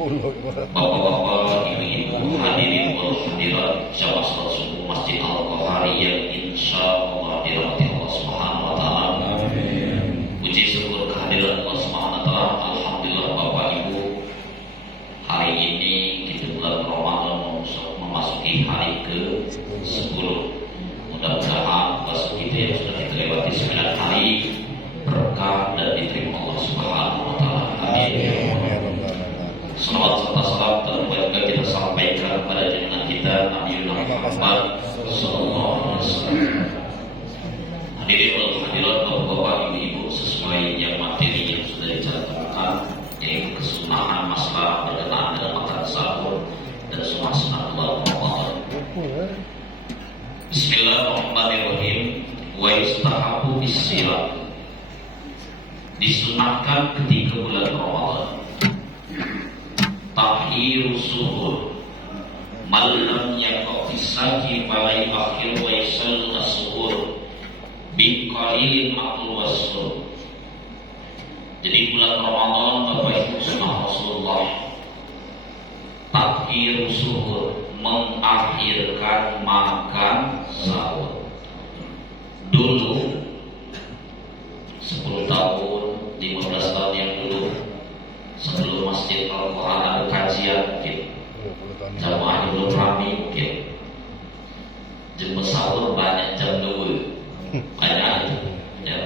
Bapak-bapak, ibu-ibu, hadirin wal hadirat, jamaah salat subuh Masjid Al-Qahari yang insyaallah dirahmati Allah Subhanahu wa taala. Puji syukur kehadiran Allah Subhanahu wa taala. Alhamdulillah Bapak Ibu, hari ini kita bulan Ramadan memasuki hari ke-10. Mudah-mudahan puasa kita yang sudah kita lewati 9 hari berkah dan diterima Allah Subhanahu wa taala. Amin. Salawat serta salam terbaik kita sampaikan kepada junjungan kita Nabi Muhammad sallallahu alaihi wasallam. Hadirin wal hadirat, Bapak-bapak, Ibu-ibu, sesuai yang materi yang sudah dicantumkan, yaitu kesunahan masalah berkenaan dengan makan sahur dan sunah-sunah Ramadan. Bismillahirrahmanirrahim. Wa yustahabu bis-siyam. Disunahkan ketika bulan Ramadan tahhiru suhur malam yang qisaki balai akhir wa yasal suhur bi qalilin maqul wasur. Jadi bulan Ramadan Bapak Ibu sunnah Rasulullah tahhiru suhur, mengakhirkan makan sahur. Dulu 10 tahun, 15 tahun yang dulu, sebelum Masjid Al-Quran ada kajian mungkin, jamaah belum ramai mungkin, jam sahur banyak jam 2 banyak itu ya.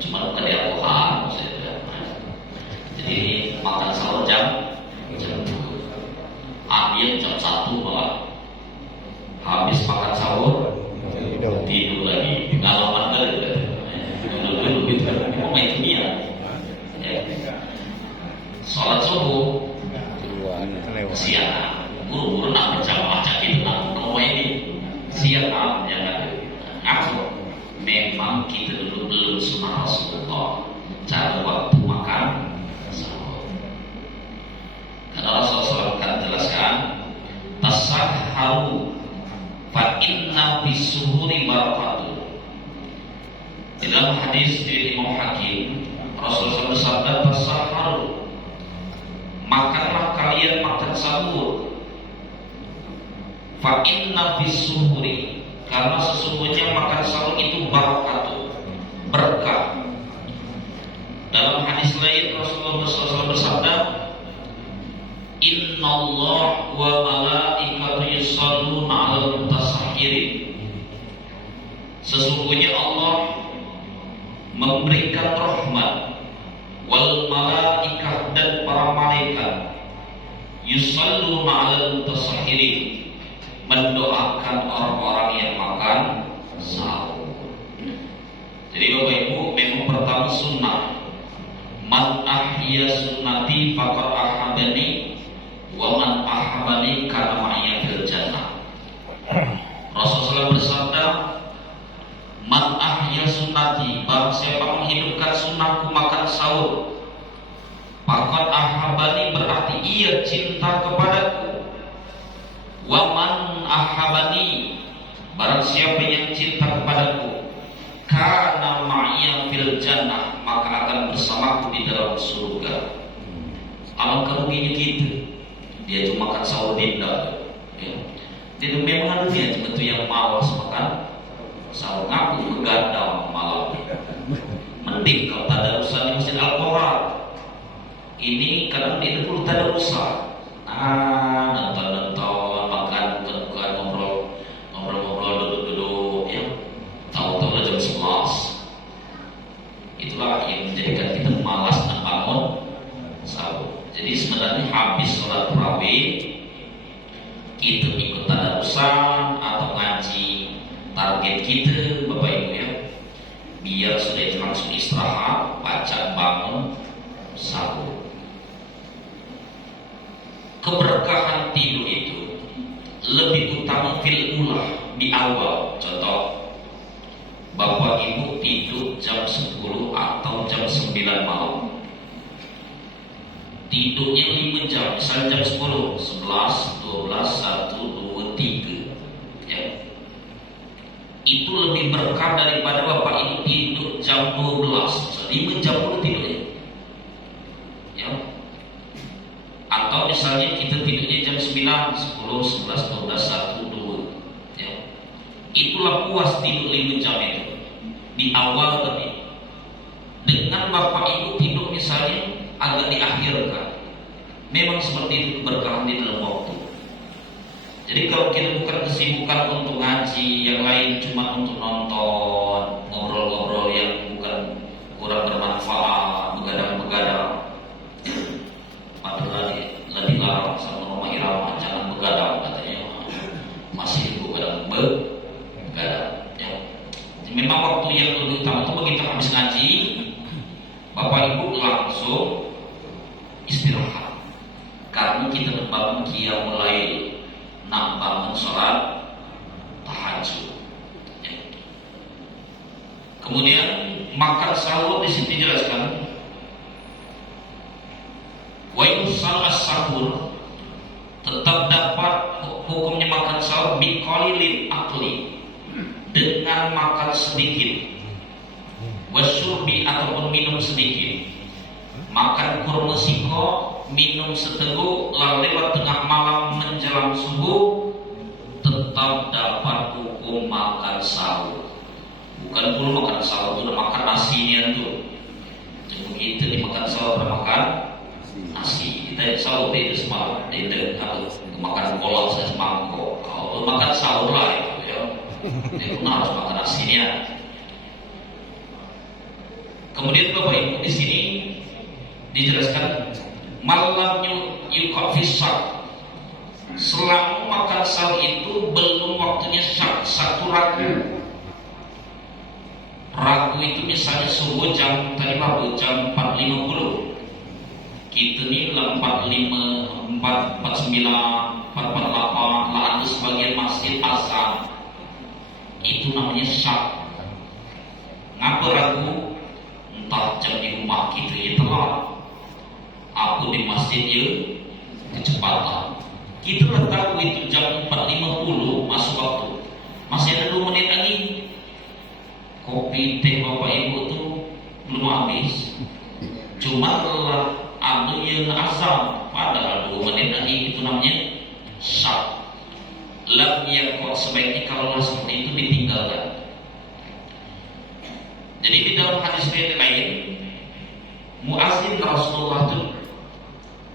Cuma bukan di Al-Quran maksudnya. Jadi makan sahur jam 2, ambil jam 1 malah. Habis makan sahur tidur lagi, pengalaman kali dulu gitu, mau main dunia. Salat subuh siang, buru-buru nak berjamaah cakit nak mau ini siang jangan ngaku. Memang kita dulu belum sunnah Rasulullah cara waktu makan sahur. Karena Rasulullah kan jelaskan tasahharu fa inna bisuhuri barakatuh. Dalam hadis dari Imam Hakim, Rasulullah bersabda tasahharu, makanlah kalian makan sahur. Fa inna bisuhuri, karena sesungguhnya makan sahur itu barakatuh, berkah. Dalam hadis lain Rasulullah SAW bersabda, Inna Allah wa malaikatu yusalluna 'alal mutasahhirin. Sesungguhnya Allah memberikan rahmat, wal malaikah, dan para malaikat yusalluna 'alal mutasahhirin, mendoakan orang-orang yang makan sahur. Jadi Bapak Ibu, memang pertama sunnah, man ahya sunnati faqad ahabani wa man ahabani kana ma'iya fil jannah. Rasulullah bersabda, man ahya sunnati, barang siapa menghidupkan sunnahku makan sahur, faqad ahabani, berarti ia cinta kepadaku. Wa man ahabani, barang siapa yang cinta kepadaku, kana ma'iya fil jannah, maka akan bersamaku di dalam surga. Alangkah ruginya kita, dia cuma makan sahur dinda ya. Dia memang ada dia cuma tu yang malas makan sahur, ngaku begadang malam. Mending kalau tadarusan di Masjid Al-Quran ini, kadang dia perlu tadarusan, nonton makan, bukan ngobrol, duduk ya. Tahu-tahu jam 11. Itulah yang menjadikan kita malas dan bangun sahur. Jadi sebenarnya habis sholat tarawih kita ikut tadarusan atau ngaji, target kita Bapak Ibu ya, biar sudah itu langsung istirahat, baca, bangun sahur. Keberkahan tidur itu lebih utama fil ulah, di awal. Contoh, Bapak Ibu tidur jam 10 atau jam 9 malam, tidurnya 5 jam, misalnya jam 10, 11, 12, 1, 2, 3 ya. Itu lebih berkah daripada Bapak Ibu tidur jam 12, 5 jam pun tidurnya ya. Kalau misalnya kita tidurnya jam 9, 10, 11, 12, 1, 2 ya, itulah puas tidur 5 jam itu di awal tadi. Dengan bapak ibu tidur misalnya agak diakhirkan, memang seperti itu keberkahan di dalam waktu. Jadi kalau kita bukan kesibukan untuk ngaji, yang lain cuma untuk nonton, ngobrol-ngobrol yang bukan kurang bermanfaat, begadang-begadang. Padahal lagi larang sama Mama Irama, jangan begadang katanya, masih begadang begadang. Ya. Memang waktu yang lebih utama itu begitu habis ngaji, bapak ibu langsung istirahat. Karena kita bangun qiyamul lail, nak bangun sholat tahajud. Ya. Kemudian makan sahur di sini dijelaskan. Wa yusal as-sahur, tetap dapat hukumnya makan sahur biqalilil akli, dengan makan sedikit, wasyurbi ataupun minum sedikit. Makan kurma siko, minum seteguk, lalu lewat tengah malam menjelang subuh, tetap dapat hukum makan sahur. Bukan pula makan sahur itu udah makan nasinya tuh. Jadi kita dimakan sahur udah makan nasi. Kita sahur itu semalam, itu makan kolak saya semangkok. Kalau makan sahur lah itu ya. Itu harus makan nasinya. Kemudian Bapak Ibu di sini dijelaskan malam yukafisar, selama makan sahur itu belum waktunya syak, satu ragu. Ragu itu misalnya subuh jam tadi baru jam 4.50, kita nih 45, 449, 448, lah ada sebagian masjid azan, itu namanya syak. Ngapa ragu? Entah jam di rumah kita ya telat, aku di masjid ya kecepatan. Kita udah tahu itu jam 4.50 masuk waktu, masih ada 2 menit lagi. Kopi teh bapak ibu tuh belum habis, cuma telah adu yang azam, padahal 2 menit lagi. Itu namanya syak. Lam yang kok sebaiknya kalau seperti itu ditinggalkan. Jadi di dalam hadis lain, muazzin Rasulullah itu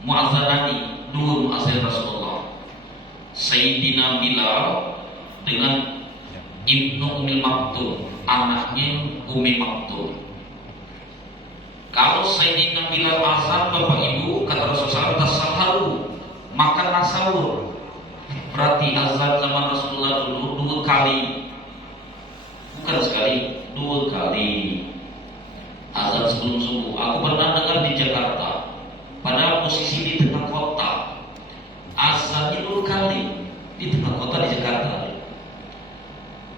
muazzanani, 2 muazzin Rasulullah, Sayyidina Bilal dengan Ibnu Ummi Maktum, anaknya Ummi Maktum. Kalau Sayyidina Bilal azan, Bapak Ibu, kata Rasulullah, tasaharu, makan sahur. Berarti azan zaman Rasulullah dulu 2 kali, bukan sekali, 2 kali azan sebelum subuh. Aku pernah dengar di Jakarta, pada posisi di tengah kota, azannya 2 kali di tengah kota di Jakarta.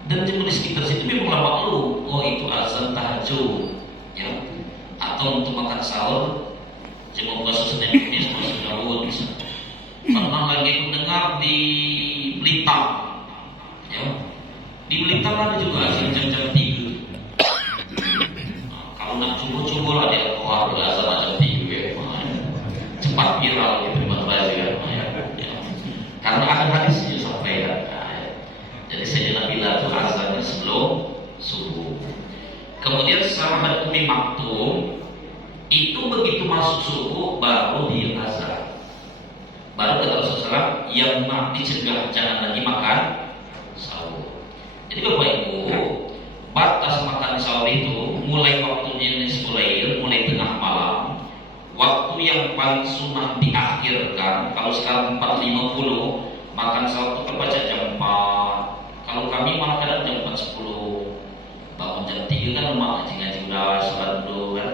Dan di sekitar situ memang maklum, oh itu azan tahajud, ya, atau untuk makan sahur. Cuma bahasa Senin ini masih jauh bisa. Pernah lagi mendengar di Blitar, ya, di Blitar ada juga azan jam 3. Kalau nak cukup-cukup ada yang keluar azan jam 3, ya, cepat viral gitu ya. Karena ada hadisnya sampai ya. Jadi Sayyidina Bilal itu azannya sebelum subuh. Kemudian sahabat Ummi Maktum itu begitu masuk subuh baru dia azan. Baru kata Rasulullah yang dicegah jangan lagi makan sahur. Jadi Bapak Ibu, batas makan sahur itu mulai waktunya nisful lail, mulai tengah malam. Waktu yang paling sunnah diakhirkan, kalau sekarang 4.50, makan sahur itu terbaca jam 4. Kalau kami malah kadang jam 4.10, bangun jam 3 kan rumah ngaji udah sholat dulu kan.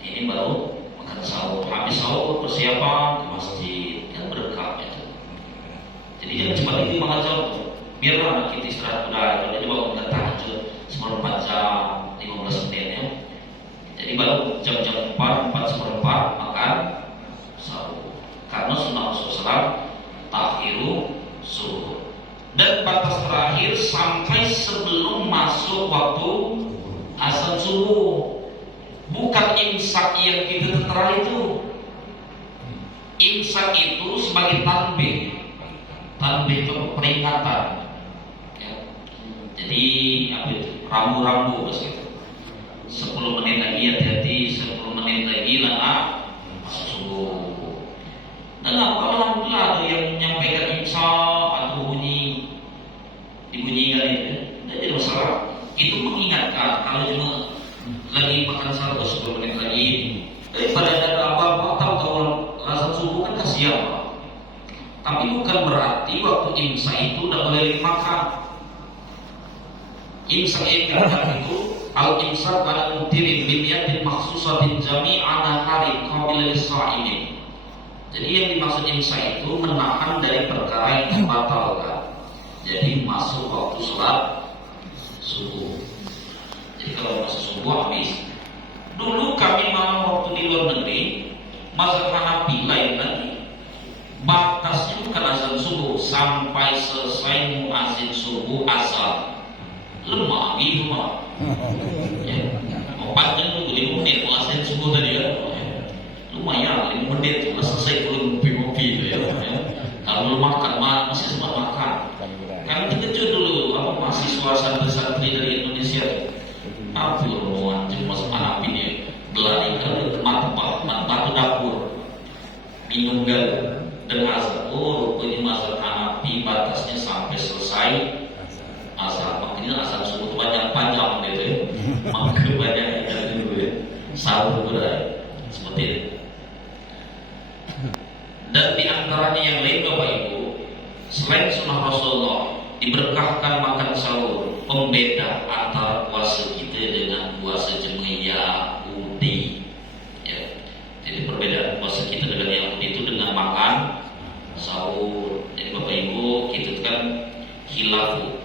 Ini baru makan sahur, habis sahur persiapan ke masjid, yang berkah itu. Jadi jangan cepat itu makan sahur, biarlah anak kita istirahat udah, jadi bangun tahajud 1/4 jam, 15 menit ya. Jadi baru jam-jam 4:04 makan sahur. Karena sunnah Rasulullah takhiru suhur. Dan batas terakhir sampai sebelum masuk waktu azan subuh. Bukan imsak yang kita tertera itu. Imsak itu sebagai tanbih. Tanbih itu peringatan. Ya. Jadi apa itu? Rambu-rambu begitu. 10 menit lagi hati-hati, 10 menit lagi lah masuk subuh. Dan alhamdulillah tuh yang menyampaikan imsak atau dibunyikan itu, tidak jadi masalah. Itu mengingatkan kalau cuma lagi makan sahur 10 menit lagi, pada ada apa-apa tahu azan subuh kan kasihan Pak. Tapi bukan berarti waktu imsak itu tidak boleh makan. Imsak itu al-imsak ala mutirin bimiyatin maksusatin jami'ana hari qabil lis-sha'imin. Jadi yang dimaksud imsak itu menahan dari perkara yang membatalkan. Jadi masuk waktu sholat subuh. Jadi kalau masuk subuh habis. Dulu kami malam waktu di luar negeri, mazhab Hanafi lain lagi. Batasnya bukan azan subuh sampai selesai muazin subuh asar. Lemah gitu mah. Ya, mau panjang tuh 5 menit muazin subuh tadi ya. Lumayan 5 menit sudah selesai belum ngopi itu ya. Kalau belum makan masih sempat makan. Kan dikejut dulu apa mahasiswa santri-santri dari Indonesia. Apa rombongan cuma masuk Hanafi ini berlari ke batu dapur minum gal dan azan. Oh rupanya mazhab Hanafi batasnya sampai selesai azan. Makanya azan subuh itu panjang-panjang gitu ya. Maghrib banyak gitu ya. Sahur berai seperti itu. Dan di antaranya yang lain Bapak Ibu, selain sunnah Rasulullah, diberkahkan makan sahur, pembeda antara puasa kita dengan puasa jemaah Yahudi. Ya. Jadi perbedaan puasa kita dengan Yahudi itu dengan makan sahur. Jadi Bapak Ibu, kita kan khilafu,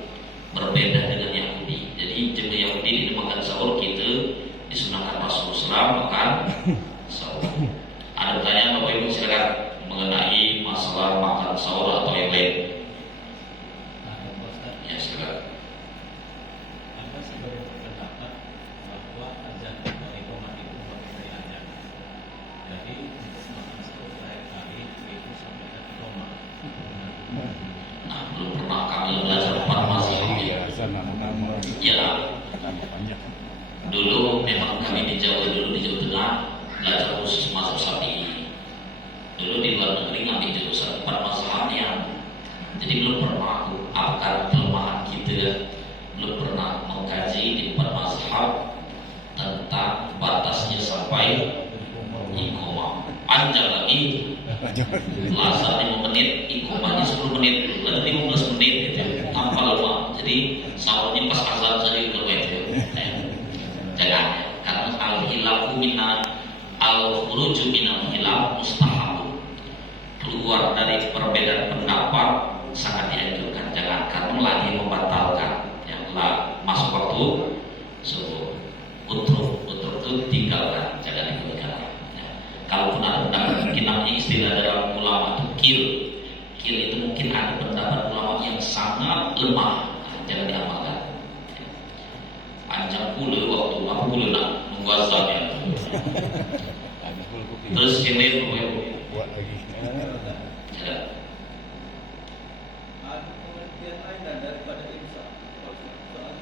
berbeda dengan Yahudi. Jadi jemaah Yahudi ini makan sahur, kita disunahkan Rasulullah makan sahur. Ada pertanyaan Bapak Ibu silakan mengenai masalah makan sahur atau yang lain. Ya silakan. Anda sebagai pendapat bahwa azan atau iqamah itu bagian dari azan. Jadi makan sahur terakhir kali itu sampai ke iqamah. Nah, belum pernah kami belajar farmasi ini. Ya. Dulu memang kami di Jawa Tengah belajar khusus mazhab Syafi'i. Dulu di luar negeri ngambil jurusan permasalahan yang jadi belum pernah aku akan kelemahan kita, belum pernah mengkaji di permasalahan tentang batasnya sampai iqamah. Panjang lagi, azan 5 menit, iqamahnya 10 menit, lalu 15 menit itu tanpa lama. Jadi sahurnya pas azan saja itu gitu. Jangan, karena al-hilafu minna al-khuruju minal hilaf mustahab. Keluar dari perbedaan pendapat sangat dianjurkan, jangan karena lagi membatalkan yang masuk waktu subuh. Utruk itu tinggalkan, jangan ikutkan. Ya. Kalaupun ada pendapat mungkin namanya istilah dalam ulama itu kil itu mungkin ada pendapat ulama yang sangat lemah, jangan diamalkan. Ya. Panjang pula waktu apa pula nak nunggu azannya. Terus yang lain buat lagi. Ya. Ada pengertian lain daripada imsak. Soalnya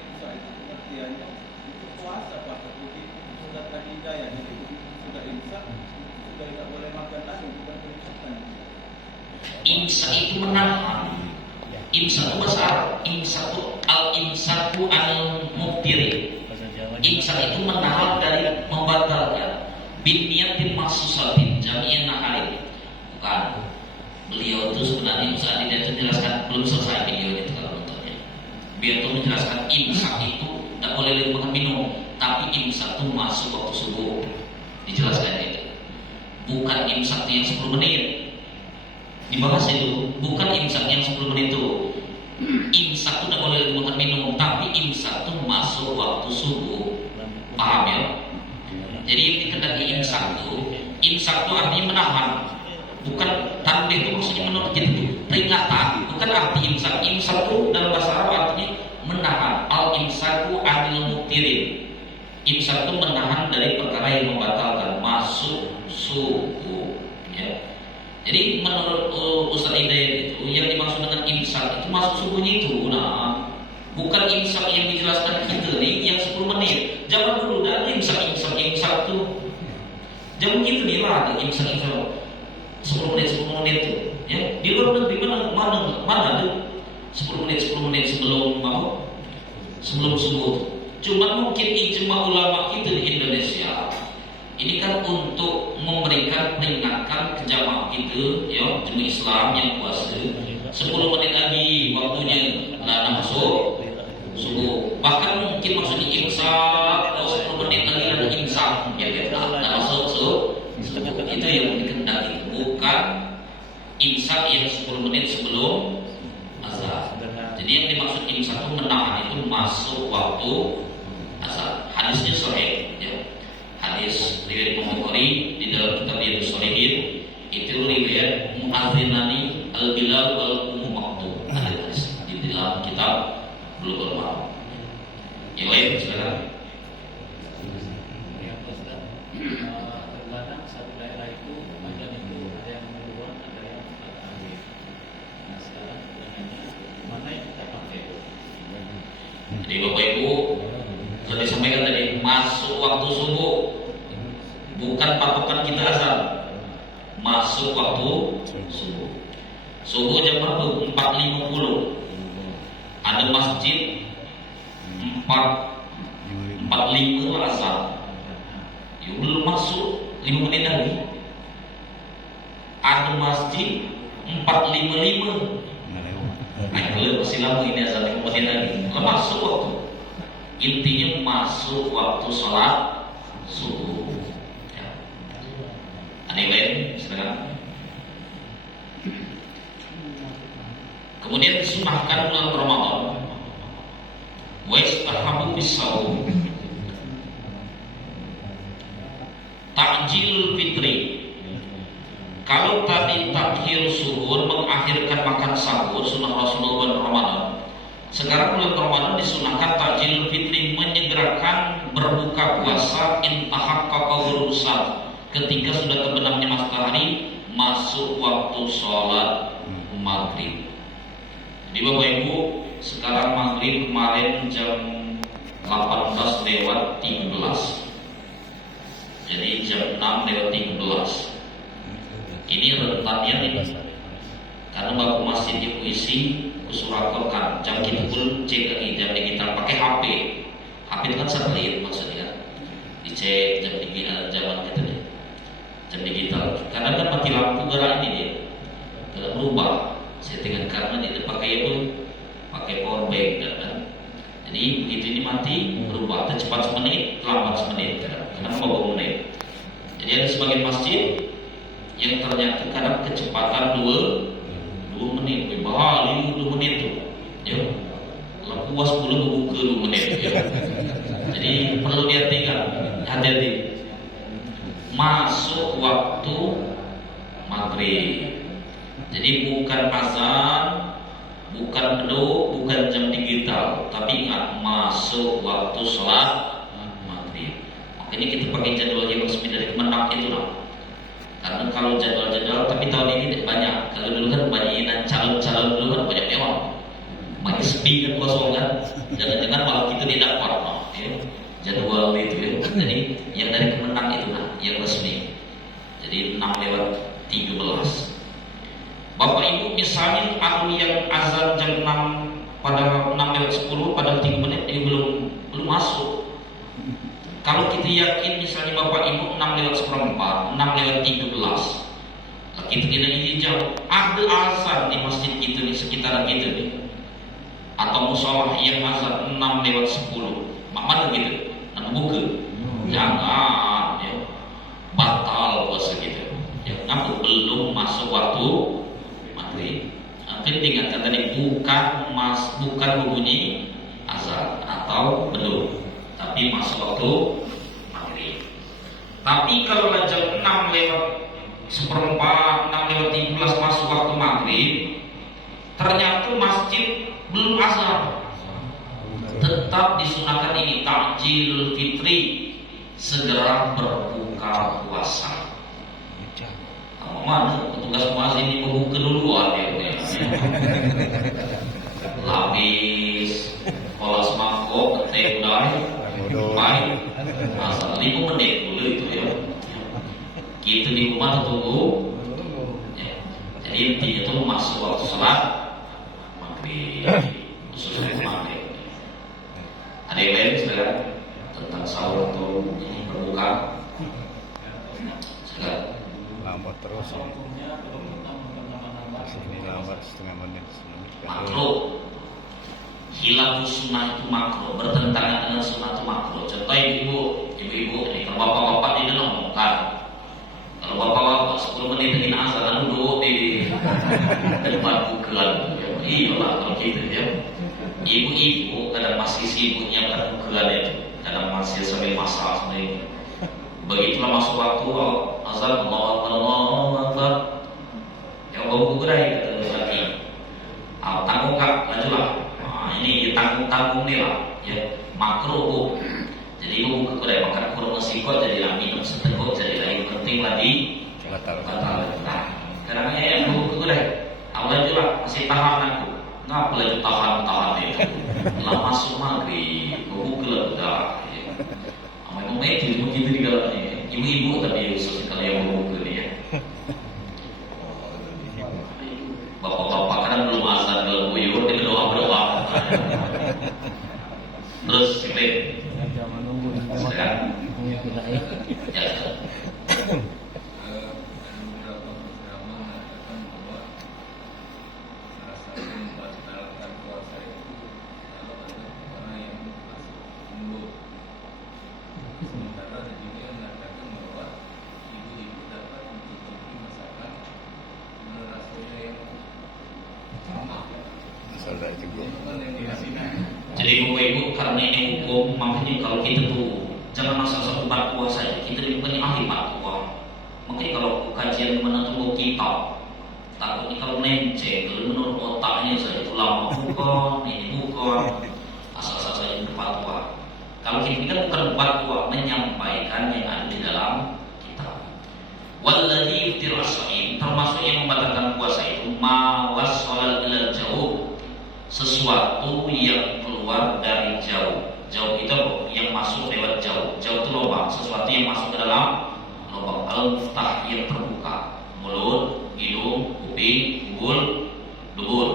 imsak itu pengertiannya itu puasa Pak. Jadi sudah tadi daya, jadi sudah imsak sudah tidak boleh makan lagi, bukan imsakan. Imsak itu menahan. Imsak itu bahasa Arab. Imsak itu al-imsaku al-mubtiri. Imsak itu menahan dari membatalkan. Biniyatin maksusatin jami'in nahari. Bukan. Beliau itu sebenarnya saat ini itu menjelaskan belum selesai video itu kalau nontonnya. Beliau itu menjelaskan imsak itu tidak boleh lagi makan minum, tapi imsak itu masuk waktu subuh. Dijelaskan itu. Bukan imsak yang 10 menit. Dibahas itu. Bukan imsak yang 10 menit itu. Imsak itu tidak boleh lagi makan minum, tapi imsak itu masuk waktu subuh. Paham ya? Jadi yang dikendaki imsak itu artinya menahan, bukan tanbih itu maksudnya menahan. Jadi itu peringatan, bukan arti imsak. Imsak itu dalam bahasa Arab artinya menahan. Al imsaku anil mutirin. Imsak itu menahan dari perkara yang membatalkan masuk subuh. Jadi menurut Ustaz Hidayat itu yang dimaksud dengan imsak itu masuk subuhnya itu. Nah, bukan imsak yang dijelaskan kita nih yang 10 menit. Zaman dulu dah ada imsak tuh. Zaman kita nih lah ada imsak 10 menit tuh. Ya, di luar negeri mana ada 10 menit sebelum apa? Sebelum subuh. Cuma mungkin ijma ulama kita di Indonesia ini kan untuk memberikan peringatan ke jamaah kita, ya, jemaah Islam yang puasa 10 menit lagi waktunya lah masuk subuh. Bahkan mungkin maksudnya imsak 10 menit lagi ada imsak, ya, nah masuk subuh. Itu yang dikehendaki, bukan imsak yang 10 menit sebelum azan. Jadi yang dimaksud imsak itu menahan itu masuk waktu azan. Hadisnya sahih, ya. Hadis riwayat Imam Bukhari di dalam kitab Riyadhus Shalihin itu riwayat Mu'adzinani al-Bilal wal-Ummu Maktub. Ada hadis di dalam kitab Bulughul Maram. Yang lain silakan. Terkadang satu daerah itu bagian itu ada yang duluan, ada yang akhir. Nah sekarang pertanyaannya mana yang kita pakai? Jadi Bapak Ibu sudah disampaikan tadi, masuk waktu subuh bukan patokan kita azan. Masuk waktu subuh. Subuh jam berapa? 4.50. Ada masjid 4.45 lah azan. Ya belum masuk 5 menit lagi. Ada masjid 4.55. Nah, kalau masih lama ini azan 5 menit lagi. Kalau masuk waktu. Intinya masuk waktu sholat subuh. Ya. Ada yang lain? Silakan. Kemudian disunahkan bulan Ramadan. Wa istahabu bis-shaum. Ta'jil fitri. Kalau tadi takhir suhur mengakhirkan makan sahur sunnah Rasulullah bulan Ramadan. Sekarang bulan Ramadan disunahkan takjil fitri, menyegerakan berbuka puasa intahaqqaqa urusan ketika sudah terbenamnya matahari masuk waktu sholat maghrib. Jadi Bapak Ibu, sekarang maghrib kemarin jam 18:13. Jadi jam 6:13. Ini rentannya nih. Karena bapak masjidnya puisi usurakan jam kita pun cek lagi jam digital pakai HP. HP itu kan satelit maksudnya kan. Dicek jam digital zaman kita nih. Jam digital. Karena kan mati lampu gerak ini dia. Tidak berubah settingan karena dia pakai itu pakai power bank kan. Jadi begitu ini mati berubah cepat semenit, lambat semenit kan. Kenapa beberapa menit? Jadi ada sebagian masjid yang ternyata kadang kecepatan 2 menit, bahaya 2 menit tuh, ya. Lampu puas 10 buka 2 menit, ya. Jadi perlu hati-hati. Masuk waktu maghrib. Jadi bukan azan, bukan beduk, bukan jam digital, tapi ingat masuk waktu sholat maghrib. Makanya kita pakai jadwal yang resmi dari Kemenak itu lah. Karena kalau jadwal-jadwal, tapi tahun ini tidak banyak. Kalau dulu kan banyak calon-calon dulu kan banyak memang. Makin sepi kan kosong kan. Jangan-jangan malah kita tidak dapat ya. Jadwal itu ya. Jadi yang dari Kemenang itu lah, yang resmi. Jadi 6:13. Bapak Ibu misalnya ada yang azan jam 6 pada 6:10 padahal 3 menit ini belum masuk. Kalau kita yakin misalnya Bapak Ibu 6:04, 6:13, kita tidak ingin jauh. Ada azan di masjid kita di sekitaran kita nih, atau musolah yang azan 6:10, mana gitu, nak buka, jangan, ya, batal puasa kita. Ya, kenapa belum masuk waktu maghrib? Nanti diingatkan tadi bukan berbunyi azan atau belum. Tapi masuk waktu maghrib. Tapi kalau jam 6:04, 6:13 masuk waktu maghrib, ternyata masjid belum azan, tetap disunahkan ini takjil fitri, segera berbuka puasa. mana petugas muazin ini membuka duluan ya. Lapis, pola semangkuk, teh udang, baik, asal 5 menit dulu itu ya. Kita di rumah tunggu. Ya. Jadi intinya itu masuk waktu sholat maghrib, khususnya maghrib. Ada yang lain saudara tentang sahur atau ini berbuka? Saudara. Lambat terus. Sini lambat setengah menit. Makro. Hilafus sunnah itu makro, bertentangan dengan sunnah itu makro. Contoh ibu-ibu ini, kalau bapak-bapak di dalam mungkar. Kalau bapak-bapak 10 menit ingin azan duduk di depan bukuan. Iyalah kalau gitu ya. Ibu-ibu kadang masih sibuknya pada bukuan itu, kadang masih sambil masak sambil. Begitulah masuk waktu azan Allahu Akbar. Yang bawa buku dah kata lagi. Tanggung kak, lajulah. Ini tanggung nih lah, ya makro bu. Jadi ibu buka kedai makan kurang sikot jadi lah minum seteguk jadi lagi penting lagi batal. Nah, karena yang buka kedai, awalnya juga masih tahan aku. Ngapa lagi tahan itu? Lah masuk maghrib, buka lah. Memang itu begitu di dalamnya. Ibu-ibu tapi sesekali yang buka dia. Bapak-bapak kan belum azan belum buyur, dia berdoa. Terus kita sekarang ya. Jadi ibu-ibu karena ini hukum, makanya kalau kita tuh jangan asal satu fatwa saja. Kita bukannya ahli fatwa. Makanya kalau kajian menentu kitab, takutnya kalau nenceng, kalau menurut otaknya saja itu lama bukan, ini bukan, asal-asal saja berfatwa. Kalau kita kan bukan fatwa, menyampaikan yang ada di dalam kitab. Walladzi yuftir as-shaim, termasuk yang membatalkan puasa itu ma wasala ilal jauh, sesuatu yang keluar dari jauh. Jauh itu yang masuk lewat jauh. Jauh itu lubang, sesuatu yang masuk ke dalam lubang. Al-muftah yang terbuka, mulut, hidung, kuping, mulut, dubur.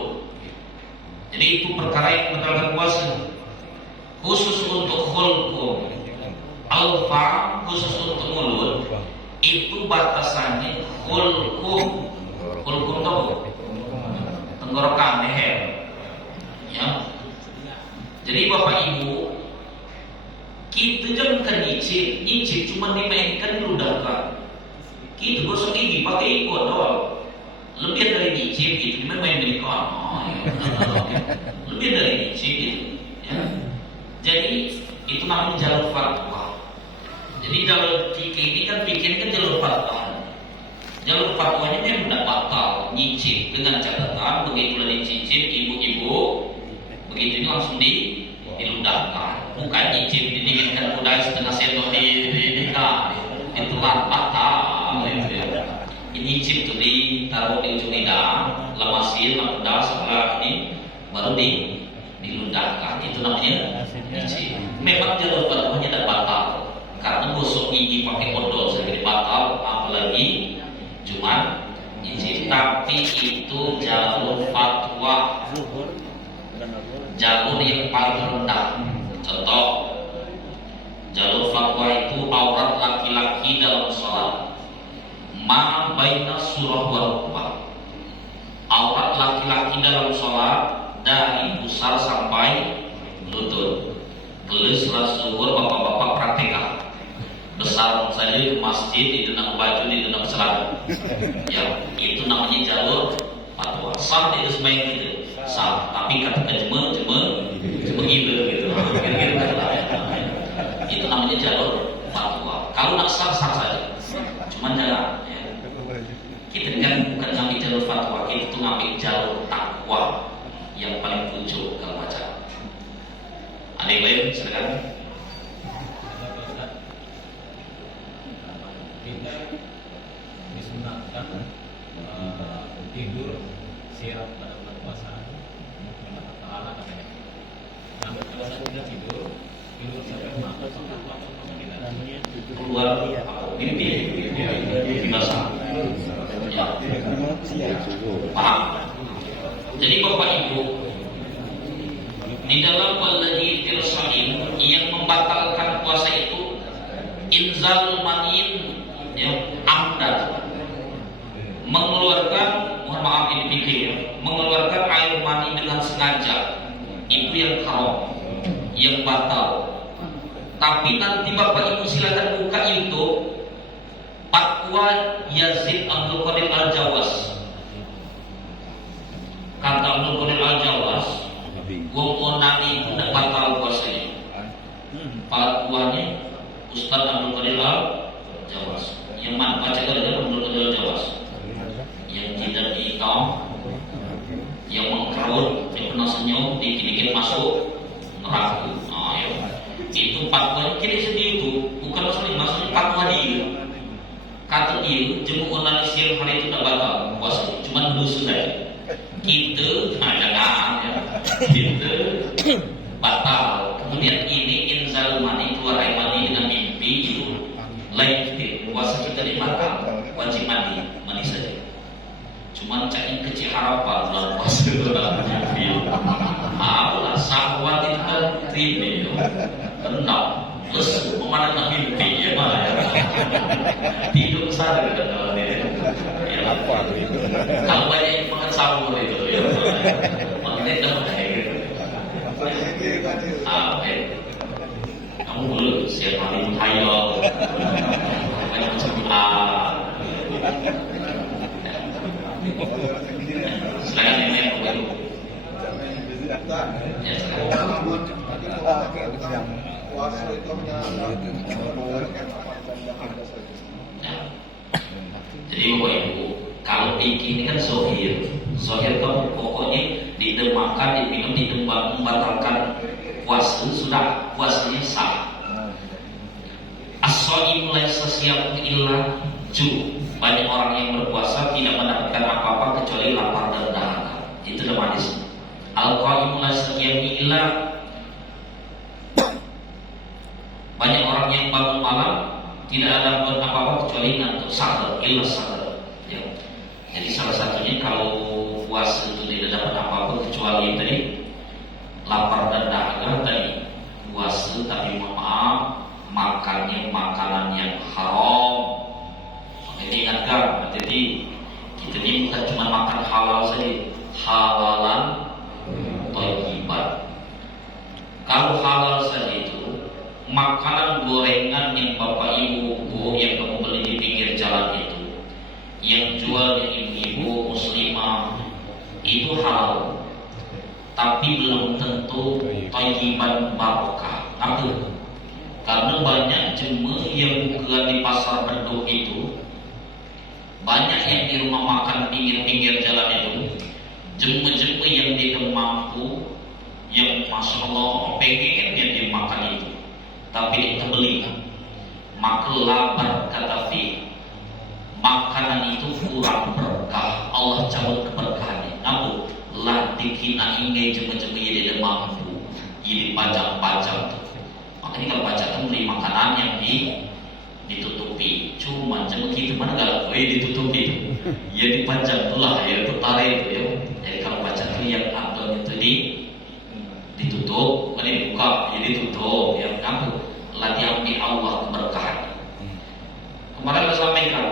Jadi itu perkara yang membatalkan puasa. Khusus untuk khulqum, al-fa khusus untuk mulut, itu batasannya khulqum. Khulqum itu tenggorokan, leher. Ya. Jadi bapak ibu, kita jangan nyicip cuma dimainkan diludahkan. Kita gosok gigi pakai ikut doang. Lebih dari nyicip itu main belikan. Lebih dari nyicip itu. Ya. Jadi itu namanya jalur fatwa. Jadi jalur fikih ini kan jalur fatwa. Jalur fatwanya memang tidak batal nyicip dengan catatan begitulah dicicip ibu-ibu. Begitu ini langsung diludahkan, bukan nyicip didinginkan udang setengah sendok di itu batal. Ini nyicip tuh ditaruh di ujung lidah, lemasin, pedas sebelah ini baru diludahkan. Itu namanya nyicip. Memang jalur fatwanya tidak batal karena gosok gigi pakai odol jadi batal, apalagi cuma nyicip. Tapi itu jalur fatwa, jalur yang paling rendah. Contoh, jalur fatwa itu aurat laki-laki dalam sholat ma baina surah wal rukbah. Aurat laki-laki dalam sholat dari pusar sampai lutut. Gelislah zuhur bapak-bapak praktekkan. Besar saja di masjid, di dalam baju, di dalam celana. Ya, itu namanya jalur fatwa. Sah itu sebaik itu. Sah, tapi katakan cuma gila gitu. Kira-kira itu namanya jalur fatwa. Kalau nak sah saja. Cuman jangan. Ya. Kita kan bukan ngambil jalur fatwa, kita itu ngambil jalur takwa yang paling pucuk kalau baca. Ada yang lain silakan. Kita disunatkan tidur siap pada bulan puasa. Allah Taala katanya. Nah, pada saat kita tidur sampai malam sampai kita keluar mimpi basah. Ya. Paham? Jadi Bapak Ibu, di dalam walladhi tirsain yang membatalkan puasa itu inzal manin yang amdan, mengeluarkan, mohon maaf ini pikir ya, mengeluarkan air mani dengan sengaja, itu yang haram, yang batal. Tapi nanti Bapak Ibu silakan buka YouTube Fatwa Yazid Abdul Qadir Al-Jawas. Kata Abdul Qadir Al-Jawas, wong onani tidak batal puasanya. Fatwanya Ustaz Abdul Qadir Al-Jawas. Yang mana baca gara-gara Abdul Qadir Al-Jawas? Yang tidak hitam, yang mengkerut, yang kena senyum, dikit-dikit masuk neraka. Nah, ya. Itu fatwa kini sedih itu bukan maksudnya fatwa dia. Kata dia jemu onani siang hari itu tidak batal puasa, cuma dosa saja. Kita jangan ya, kita batal. Kemudian ini inzal mani, keluar air mani dengan mimpi itu lain kita. Puasa kita dibatal, wajib mandi saja. Cuma cari kecil harapan dalam puasa itu dalam mimpi. Allah sahwat itu kan ini, tenang. Terus memandang mimpi ya malah ya. Tidur sadar kalau dia. Ya, apa itu? Kalau banyak yang makan sahur itu ya. Makanya dah kayak. Kamu dulu siap hari menghayal. Banyak macam silakan ini yang begitu. Ya silakan. Jadi Bapak Ibu, kalau ini kan zohir kan pokoknya didemakan, diminum, didembang, membatalkan puasa, sudah puasanya sah. As-shaimu laisa siyamuhu illa ju'. Banyak orang yang berpuasa tidak mendapatkan apa-apa kecuali lapar dan dahaga. Itu dalam hadis. Al-qaimu laisa siyamuhu illa. Banyak orang yang bangun malam tidak ada apa-apa kecuali ngantuk, sahur, illa sahur. Ya. Jadi salah satunya kalau puasa itu tidak dapat apa-apa kecuali tadi lapar dan dahaga tadi. Puasa tapi maaf makannya makanan yang haram. Jadi ingatkan, jadi kita ini bukan cuma makan halal saja, halalan thayyiban. Kalau halal saja itu makanan gorengan yang Bapak Ibu yang kamu beli di pinggir jalan itu, yang jualnya ibu-ibu muslimah itu halal, tapi belum tentu thayyiban barokah. Apa? Karena banyak jemaah yang bukan di pasar beduk itu, banyak yang di rumah makan pinggir-pinggir jalan itu, jemaah-jemaah yang tidak mampu, yang masya Allah pengen yang dimakan itu, tapi kita beli, maka lapar kata fi, makanan itu kurang berkah, Allah cabut keberkahannya. Namun lah dikina ingin jemaah-jemaah yang tidak mampu, jadi pajak-pajak. Makanya kalau pajak itu beli makanan yang ditutupi, cuma jemaah kita mana kalau ditutupi, ya dipajak itulah, ya tertarik itu ya. Jadi kalau pajak itu yang abdul itu ditutup, bukan dibuka, ya ditutup, ya kan? Lah diambil Allah keberkahan. Kemarin saya sampaikan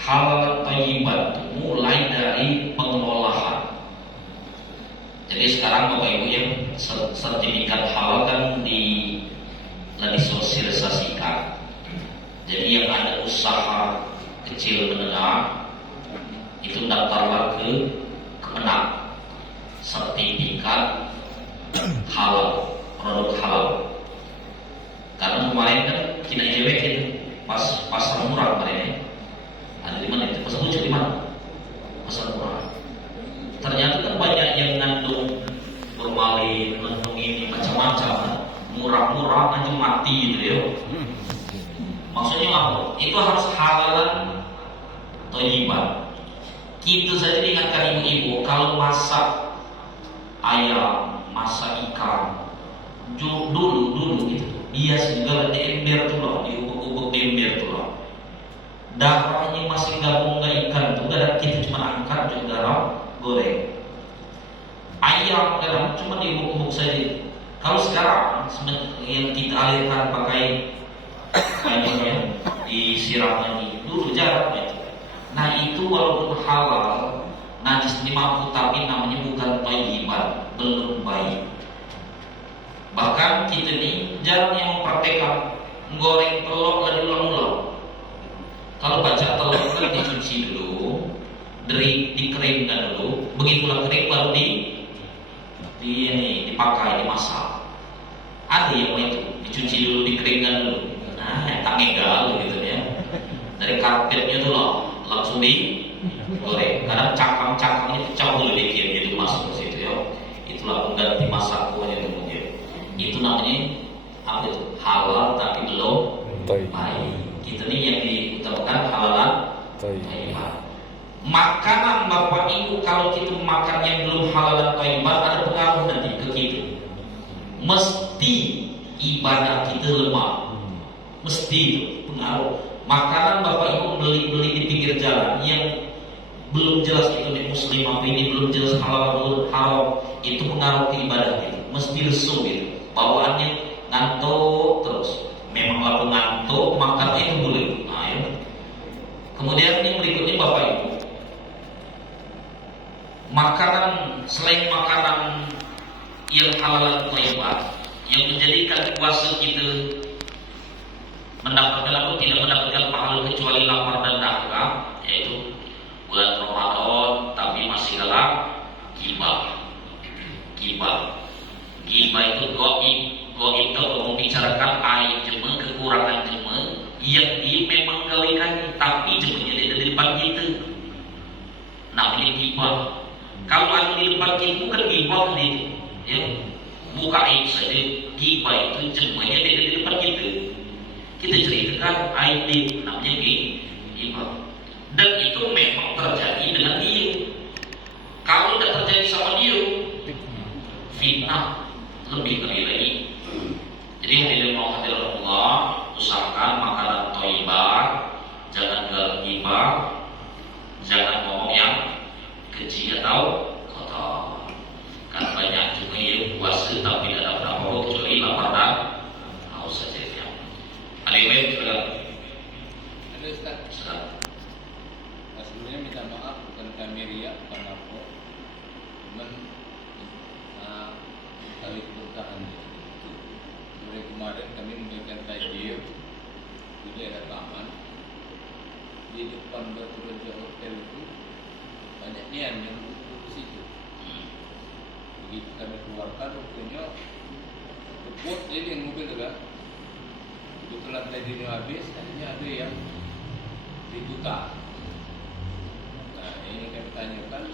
halal thayyiban mulai dari pengelolaan. Jadi sekarang Bapak Ibu yang sertifikat halal kan disosialisasikan. Jadi yang ada usaha kecil menengah itu daftarlah ke Kemenang, sertifikat halal, produk halal. Karena kemarin kan kita jewekin pas pasar murah kemarin. Ada di mana itu? Pasar lucu di mana? Pasar murah. Ternyata kan banyak yang ngandung formalin, ngandung ini macam-macam, murah-murah aja mati gitu ya. Maksudnya apa? Itu harus halalan thayyiban. Itu saja diingatkan ibu-ibu, kalau masak ayam, masak ikan, dulu gitu, bias juga di ember tuh loh, diubuk-ubuk di ember tuh loh. Darahnya masih gabung ke ikan tuh, kadang kita cuma angkat juga garam goreng. Ayam kadang cuma diubuk-ubuk saja. Kalau sekarang yang kita alirkan pakai ayamnya disiramnya dulu jaraknya itu. Nah itu walaupun halal, najis dimampu tapi namanya bukan thayyiban, belum baik. Bahkan kita ini jarang yang mempraktekkan goreng telur dan diulang-ulang. Kalau baca telur kan dicuci dulu, dikeringkan dulu, begitulah kering baru dipakai, dimasak. Ada yang itu dicuci dulu, dikeringkan dulu. Nah, tak ngegal gitu ya. Dari karpetnya tuh loh, langsung digoreng. Kadang cangkang-cangkangnya pecah dulu dikit gitu masuk ke situ ya. Itulah pengganti masak kuahnya kemudian. Itu namanya apa itu? Halal tapi belum baik. Kita ini yang diutamakan halalan thayyiban. Makanan bapak ibu kalau kita makan yang belum halal dan thayyiban ada pengaruh nanti ke kita. Mesti ibadah kita lemah. Mesti itu pengaruh. Makanan bapak ibu beli di pinggir jalan yang belum jelas itu di muslim apa ini, belum jelas halal haram, itu pengaruh ke ibadah kita. Mesti lesu gitu. Bawaannya ngantuk terus. Memang kalau ngantuk makan itu boleh. Nah, ya. Kemudian yang berikutnya bapak ibu, makanan selain makanan yang halal dan thayyiban yang menjadikan puasa kita mendapatkan atau tidak mendapatkan pahala kecuali lapar dan dahaga, yaitu bulan Ramadan tapi masih dalam ghibah. Ghibah itu goib itu membicarakan aib jema, kekurangan jema yang dia memang gawekan tapi jemanya dia ada di depan kita. Namanya ghibah. Kalau ada di depan kita bukan ghibah itu, ya. Buka aib saja. Ghibah itu jemanya dia ada di depan kita. Kita ceritakan aib dia, namanya ghibah. Dan itu memang terjadi dengan dia. Kalau tidak terjadi sama dia, fitnah lebih ngeri lagi. Jadi hadirin Allah, usahakan makanan thayyiban, jangan ghibah, jangan ngomong yang keji atau kotor. Kan banyak juga yang puasa tapi tidak ada apa-apa kecuali lapar dan haus saja ya. Alim sudah. Ada Ustaz. Sebelumnya minta maaf bukan kami riak, bukan apa. Cuman kali keberkahan. Mulai kemarin kami memberikan tajil di daerah taman di depan Batu Raja Hotel itu banyak nian yang duduk di situ. Begitu kami keluarkan, rupanya kebut jadi yang mobil juga. Kebetulan tajilnya habis, akhirnya ada yang dibuka. Nah ini kami tanyakan,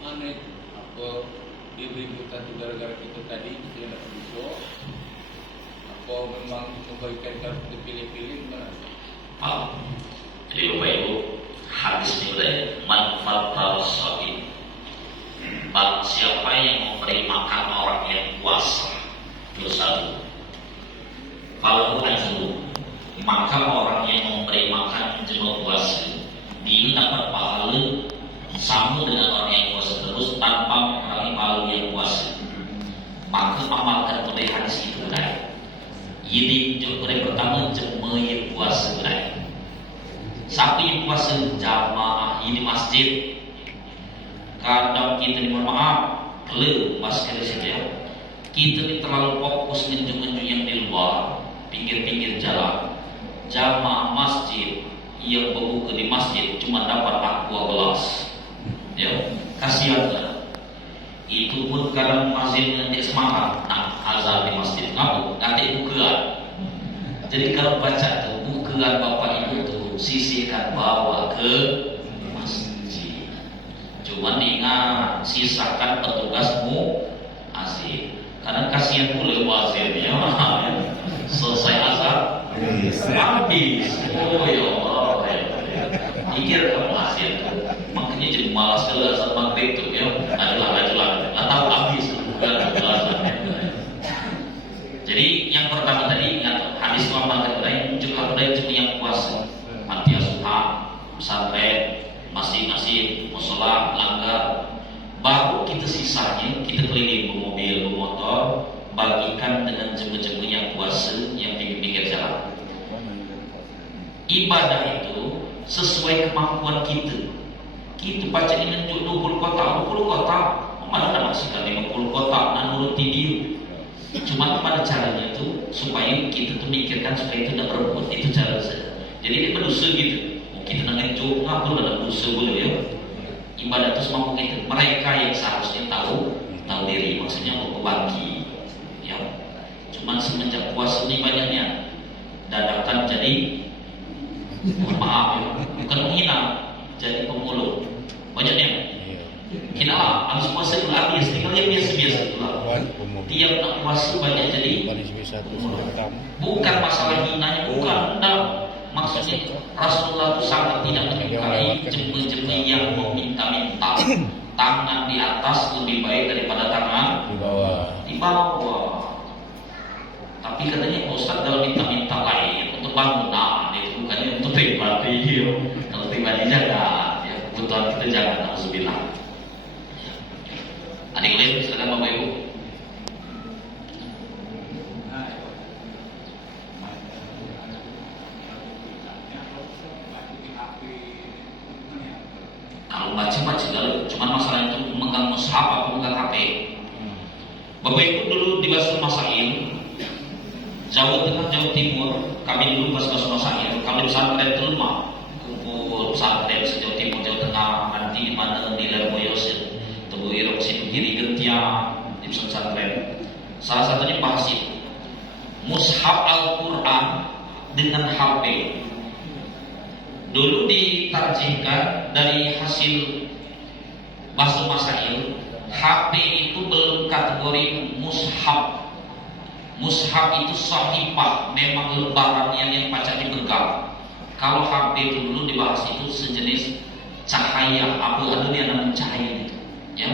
mana itu? Apa dia beri buta itu gara-gara kita tadi kita nak besok? Apa memang kebaikan kalau kita pilih-pilih mana? Jadi bapak ibu, hadis ini udah manfaat sabi. Barang siapa yang memberi makan orang yang puasa, dosa. Kalau ajru, maka orang yang memberi makan jemaah puasa, dia dapat pahala sama dengan orang yang puasa terus tanpa mengurangi pahala yang puasa. Maka amalkan mulai hadis itu kan. Ini juga pertama jemaah yang puasa kan. Siapa yang puasa jamaah ini masjid. Kadang kita mohon maaf, kelih pas kali situ ya. Kita ini terlalu fokus ngenju-ngenju yang di luar, pinggir-pinggir jalan. Jamaah masjid yang berbuka di masjid cuma dapat 2 gelas. Ya, kasihan kan? Itu pun kadang masjid nanti semangat. Nah, azan di masjid kamu nanti bukaan. Jadi kalau baca tuh bukaan bapak ibu tuh sisihkan bawa ke masjid. Cuma ingat sisakan petugasmu asik. Karena kasihan pula wazirnya. Selesai azan habis. Oh ya Allah. Pikir kamu asik. malas kalau asal maghrib tuh ya, ajulah, tahu habis bukan alasannya. Jadi yang pertama tadi ingat hadis Imam Malik tadi juga yang puasa, mati asuhan, pesantren, masjid, musola, langgar. Baru kita sisanya kita keliling bermobil, bermotor, bagikan dengan jemaah-jemaah yang puasa yang pinggir-pinggir jalan. Ibadah itu sesuai kemampuan kita. Kita baca dengan 20 kotak, mana ada maksudkan 50 kotak dan nuruti dia. Cuma pada caranya itu supaya kita tuh mikirkan supaya itu tidak berebut, itu cara saja. Jadi dia berdosa gitu. Kita ngejuk ngapur dalam dosa boleh ya. Ibadah itu semua kita. Mereka yang seharusnya tahu diri, maksudnya mau berbagi. Ya. Cuma semenjak puasa ini banyaknya dadakan jadi mohon maaf ya, bukan menghina, jadi pemulung. Banyaknya. Hina lah, habis puasa itu habis, tinggal yang biasa-biasa itu lah. Tiap nak puasa banyak jadi bukan masalah hinanya, bukan. Nah, maksudnya Rasulullah itu sangat tidak menyukai jemaah yang meminta-minta. Tangan di atas lebih baik daripada tangan di bawah. Tapi katanya Ustaz kalau minta-minta lain untuk bangunan itu bukannya untuk pribadi. Kalau pribadi jangan, ya kebutuhan kita jangan. Alhamdulillah. Adik lain silakan Bapak Ibu. Kalau baca dulu, cuman masalah itu memegang mushaf atau memegang HP. Bapak Ibu dulu di Basur Masail, Jawa Tengah, Jawa Timur, kami dulu pas Basur Masail, kalau di pesantren itu lemah, kumpul pesantren sejauh Timur, Jawa Tengah, nanti di mana di Lerboyo, Tebu Irok, Situ Kiri, Gentian, di pesantren. Salah satunya bahas itu, mushaf Al-Quran dengan HP. Dulu ditarjihkan dari hasil Basur Masail, HP itu belum kategori mushaf. Mushaf itu sahifah, memang lembarannya yang baca dipegang. Kalau HP itu dulu dibahas itu sejenis cahaya, abu-abu yang namanya cahaya itu. Ya,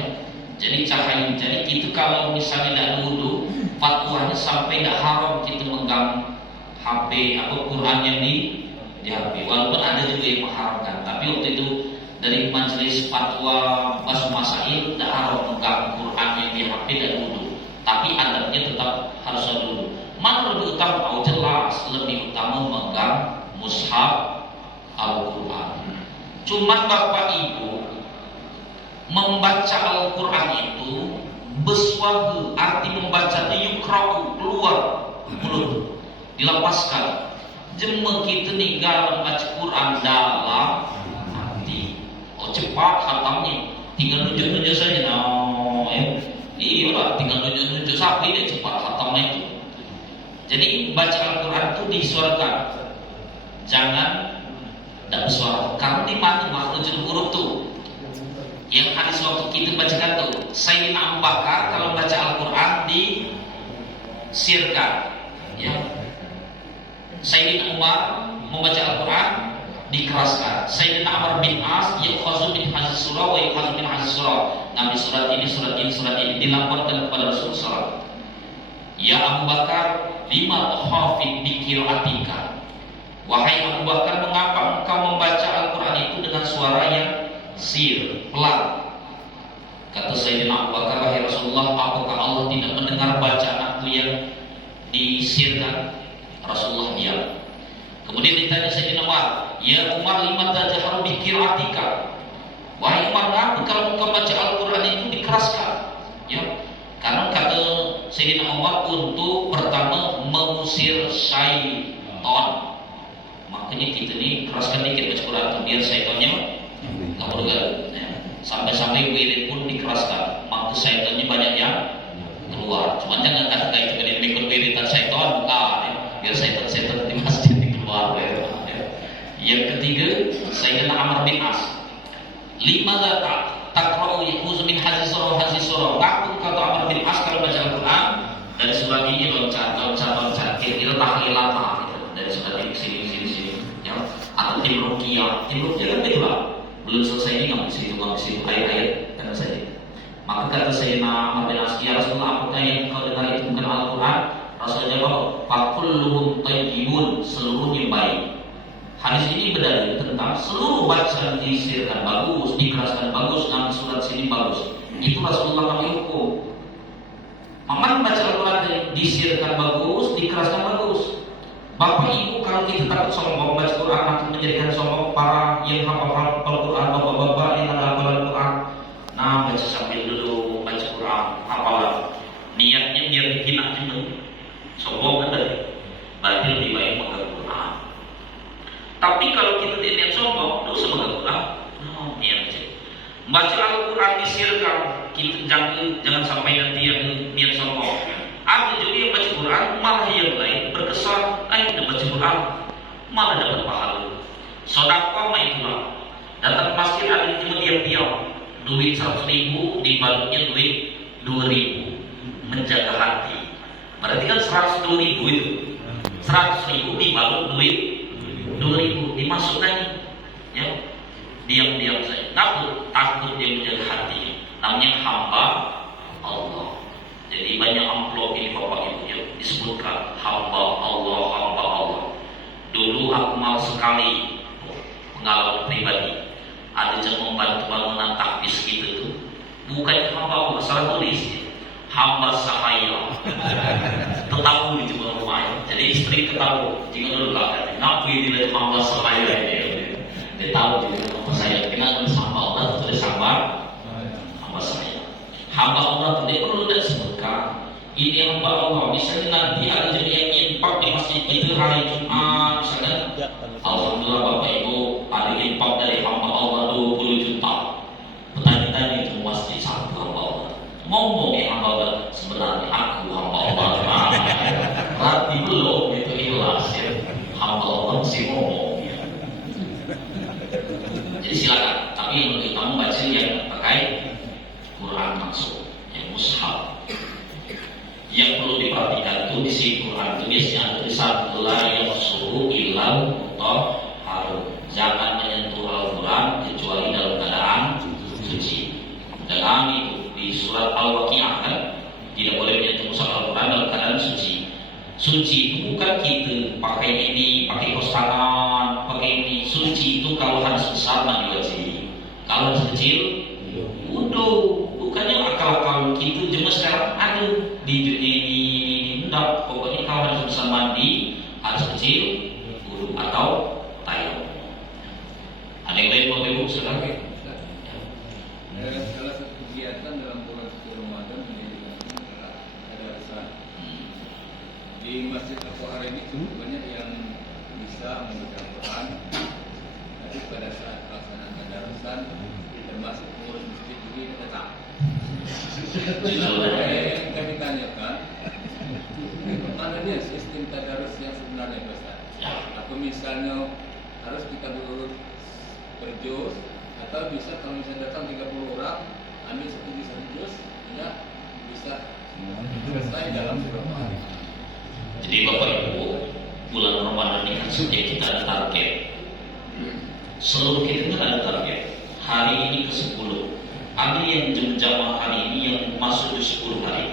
jadi cahaya. Jadi itu kalau misalnya tidak wudu, fatwanya sampai tidak haram kita megang HP atau Quran yang di HP. Walaupun ada juga yang mengharamkan, tapi waktu itu dari majelis fatwa Basur Masail tidak haram megang Quran yang di HP dan wudu. Tapi adabnya tetap harus ada wudu. Mana lebih utama? Oh jelas lebih utama megang mushaf Al-Quran. Cuma Bapak Ibu membaca Al-Quran itu beswagu, arti membaca itu yukra'u, keluar mulut, dilepaskan. Jemaah kita ninggal membaca Quran dalam hati. Oh cepat khatamnya, tinggal nunjuk-nunjuk saja. No, ya. Iya lah, tinggal nunjuk-nunjuk sampai dia cepat khatamnya itu. Jadi baca Al-Quran itu disuarakan, jangan tidak bersuara. Karena di mana makhluk huruf tuh, yang hadis waktu kita bacakan tuh, Sayyidina Abu Bakar kalau baca Al-Quran disirkan, ya. Sayyidina Umar membaca Al-Quran dikeraskan. Sayyidina Amr bin As yukhadhu min hadhihi surah wa yukhadhu min hadhihi surah. Nabi surat ini dilaporkan kepada Rasulullah. Ya Abu Bakar, lima khafid bi qiraatika. Wahai Abu Bakar, mengapa engkau membaca Al-Quran itu dengan suara yang sir, pelan? Kata Sayyidina Abu Bakar, wahai Rasulullah, apakah Allah tidak mendengar bacaanku yang disirkan? Rasulullah diam. Kemudian ditanya Sayyidina Umar, ya Umar, lima tajharu bi qiraatika. Wahai Umar, mengapa kalau engkau baca Al-Quran itu dikeraskan? Ya, karena kata Sayyidina Umar untuk pertama mengusir syaitan. Makanya kita ni keraskan dikit baca Quran biar syaitannya nggak bergerak. Ya. Sampai-sampai wirid pun dikeraskan, maka syaitannya banyak yang keluar. Cuma jangan kata itu kemudian ikut wiridan syaitan, bukan. Ya. Biar syaitan di masjid keluar. Ya. Yang ketiga, Sayyidina Amr bin As. Lima data takrau yakhuz min hadis surah. Aku kata Amr bin As kalau baca Al-Quran dari surah ini loncat kira-kira tahlilatah gitu. Dari surah ini sini. Ya. Atau tim ruqyah kan itulah. belum selesai ini nggak bisa itu ayat-ayat kata saya. Maka kata Sayyidina Amr bin As, ya Rasulullah, apakah yang kau dengar itu bukan Al-Quran? Rasul jawab, fakulluhum tayyibun, seluruhnya baik. Hadis ini berdalil tentang seluruh bacaan disirkan bagus, dikeraskan bagus, nama surat sini bagus. Itu Rasulullah kami hukum. Maman baca Al-Quran disirkan bagus, dikeraskan bagus. Bapak ibu kalau kita takut sombong baca Quran akan menjadikan sombong para yang hafal Al-Quran, bapak-bapak yang ada hafalan Quran. Nah, baca sambil dulu baca Quran, hafalan. Niatnya biar dihina jenuh. Sombong kan tadi. Berarti lebih baik mengajar Quran. Tapi kalau kita tidak niat sombong, dosa mengajar Quran. Nah, niat aja. Baca Al-Quran disirkan, kita jangan sampai nanti yang niat sombong. Ada juga yang baca Quran malah yang lain berkesan, udah baca Quran malah dapat pahala. Sedekah mah itulah. Datang masjid ada cuma diam-diam, duit 100.000 dibalutnya duit 2.000, menjaga hati. Berarti kan 102.000 itu, 100.000 dibalut duit 2.000, dimasukkan ya. Diam-diam saja, takut dia menjaga hati. Namanya hamba Allah. Jadi banyak amplop ini bapak ibu ya, disebutkan hamba Allah. Dulu aku mau sekali pengalaman pribadi, ada yang membantu bangunan takbis gitu tuh, bukan hamba Allah, salah tulis ya. Hamba sahaya. Tetapu di jemaah rumah. Jadi istri ketahu, jika dulu lah, ngapain dilihat hamba sahaya ini? Dia tahu juga hamba saya. Kenapa hamba Allah tulis hamba saya. Hamba Allah tidak perlu disebutkan. Ini hamba Allah. Misalnya nanti ada jadi yang infak di masjid itu hari Jumat, misalnya, alhamdulillah bapak ibu ada infak dari hamba Allah 20 juta. Petani-petani itu masjid satu hamba Allah. Ngomong ya hamba Allah, sebenarnya aku hamba Allah. Berarti belum itu ikhlas ya. Hamba Allah masih ngomong. Jadi silakan. Tapi yang lebih kamu baca yang pakai Quran langsung, yang mushaf. Yang perlu diperhatikan itu di sisi Quran itu biasanya tulisan la yamassuhu illal mutahharun. Jangan menyentuh Al-Quran kecuali dalam keadaan suci. Dalam itu di surat Al-Waqiah kan, tidak boleh menyentuh mushaf Al-Quran dalam keadaan suci. Suci itu bukan kita pakai ini, pakai kaos tangan, pakai ini. Suci itu kalau harus besar mandi wajib, kalau harus kecil wudu. Bukannya akal-akal kita cuma sekarang ada di enggak. Pokoknya kalau harus besar mandi, harus kecil wudu atau tayamum. Ada yang lain bapak ibu silakan. Salah satu kegiatan dalam bulan suci Ramadan ada arisan. Di Masjid Al-Qahar ini cukup banyak yang bisa membaca Al-Quran. Tapi pada saat pelaksanaan tadarusan, termasuk pengurus masjid juga datang. Yang kami tanyakan, bagaimana sistem tadarus yang sebenarnya Ustaz? Atau misalnya harus kita berurut per juz, atau bisa kalau misalnya datang 30 orang, ambil satu juz, tidak bisa selesai dalam Ramadan. Jadi bapak ibu, bulan Ramadan ini kan sudah kita ada target. Seluruh kita itu ada target. Hari ini ke-10. Ada yang jamaah hari ini yang masuk juz 10 hari.